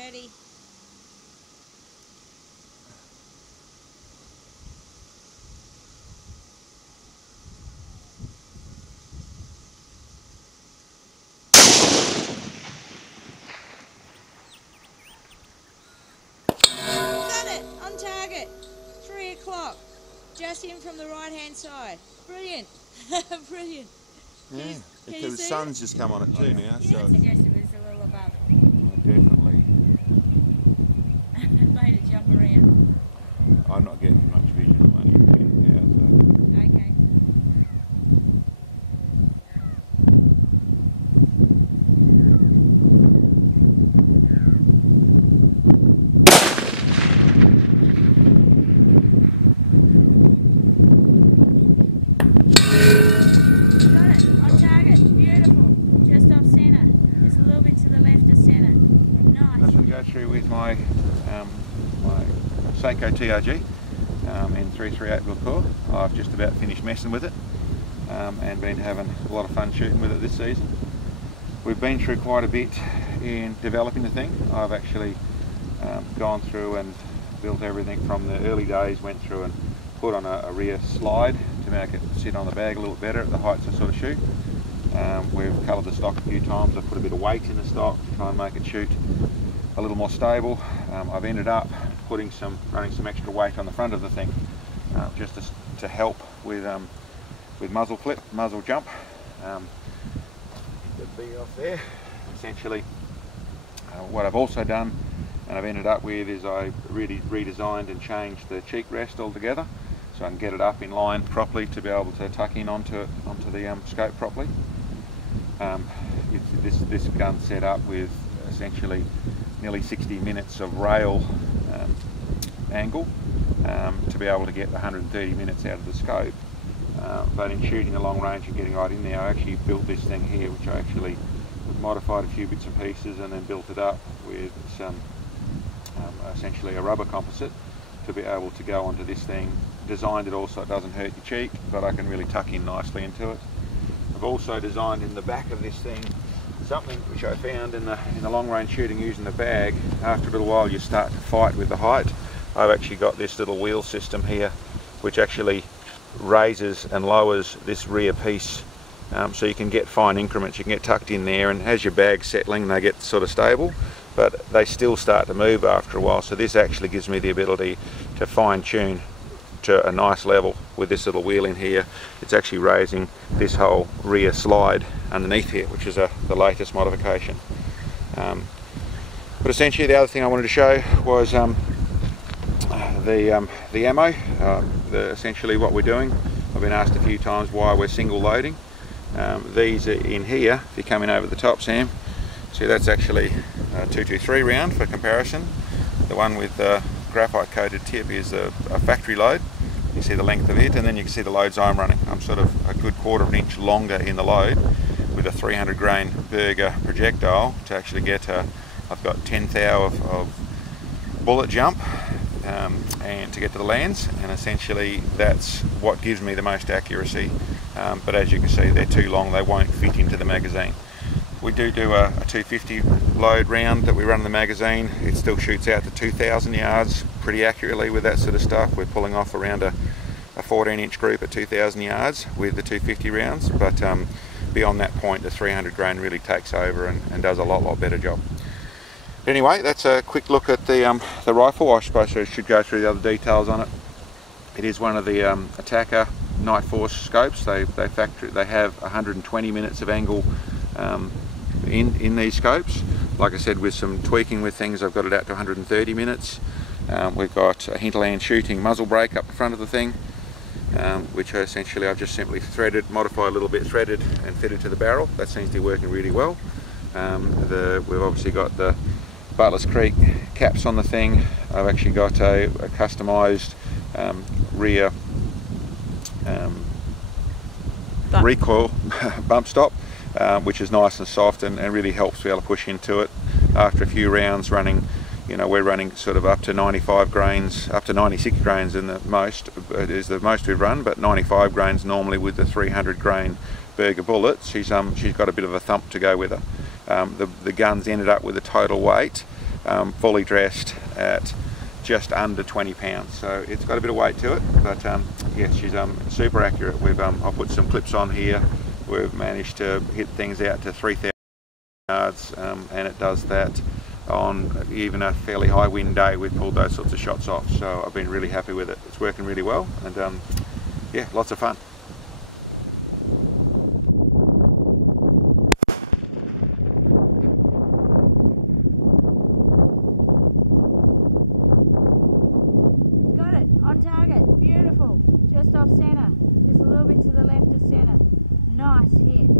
Ready. Got it! On target. 3 o'clock. Just in from the right hand side. Brilliant. Brilliant. Yeah, Can because the sun's just come on it too now. You So would suggest it was a little above. definitely. Made it jump around. I'm not getting much vision at the moment now, so. Okay. Got it. On target. Beautiful. Just off centre. Just a little bit to the left of centre. Nice. This one go through with my my SAKO TRG in 338 Lapua. I've just about finished messing with it and been having a lot of fun shooting with it this season. We've been through quite a bit in developing the thing. I've actually gone through and built everything from the early days, went through and put on a rear slide to make it sit on the bag a little bit better at the heights I sort of shoot. We've coloured the stock a few times. I've put a bit of weight in the stock to try and make it shoot a little more stable. I've ended up running some extra weight on the front of the thing just to help with muzzle flip, muzzle jump. The B off there. Essentially, what I've also done and I've ended up with is I really redesigned and changed the cheek rest altogether, so I can get it up in line properly to be able to tuck in onto the scope properly. This gun's set up with essentially nearly 60 minutes of rail angle to be able to get 130 minutes out of the scope. But in shooting a long range and getting right in there, I actually built this thing here, which I actually modified a few bits and pieces and then built it up with some essentially a rubber composite to be able to go onto this thing. Designed it also, it doesn't hurt your cheek, but I can really tuck in nicely into it. I've also designed in the back of this thing something which I found in the long range shooting using the bag. After a little while you start to fight with the height. I've actually got this little wheel system here which actually raises and lowers this rear piece, so you can get fine increments. You can get tucked in there, and as your bag's settling they get sort of stable, but they still start to move after a while. So this actually gives me the ability to fine tune to a nice level with this little wheel in here. It's actually raising this whole rear slide underneath here, which is the latest modification. But essentially the other thing I wanted to show was the ammo. Essentially what we're doing, I've been asked a few times why we're single loading. These are in here, if you're coming over the top, Sam, see that's actually a 223 round for comparison. The one with the graphite coated tip is a factory load. You see the length of it, and then you can see the loads I'm running. I'm sort of a good quarter of an inch longer in the load with a 300 grain Berger projectile to actually get I've got 10 thou of bullet jump and to get to the lands, and essentially that's what gives me the most accuracy. But as you can see, they're too long, they won't fit into the magazine. We do a 250 load round that we run in the magazine. It still shoots out to 2,000 yards pretty accurately with that sort of stuff. We're pulling off around a 14-inch group at 2,000 yards with the 250 rounds, but beyond that point the 300 grain really takes over and does a lot better job. But anyway, that's a quick look at the rifle. I suppose I should go through the other details on it. It is one of the Attacker Night Force scopes. They have 120 minutes of angle in these scopes. Like I said, with some tweaking with things, I've got it out to 130 minutes. We've got a hinterland shooting muzzle brake up the front of the thing, which essentially I've just simply threaded, modified a little bit, threaded and fitted to the barrel. That seems to be working really well. We've obviously got the Butlers Creek caps on the thing. I've actually got a customised rear recoil bump stop, which is nice and soft and really helps to be able to push into it. After a few rounds running, you know, we're running sort of up to 95 grains, up to 96 grains in the most, it is the most we've run, but 95 grains normally with the 300 grain Berger bullets. She's got a bit of a thump to go with her. The gun's ended up with a total weight fully dressed at just under 20 pounds. So it's got a bit of weight to it, but yeah, she's super accurate. I've put some clips on here. We've managed to hit things out to 3,000 yards, and it does that on even a fairly high wind day. We've pulled those sorts of shots off, so I've been really happy with it. It's working really well, and yeah, lots of fun. Got it, on target, beautiful, just off centre, just a little bit to the left of centre, nice hit.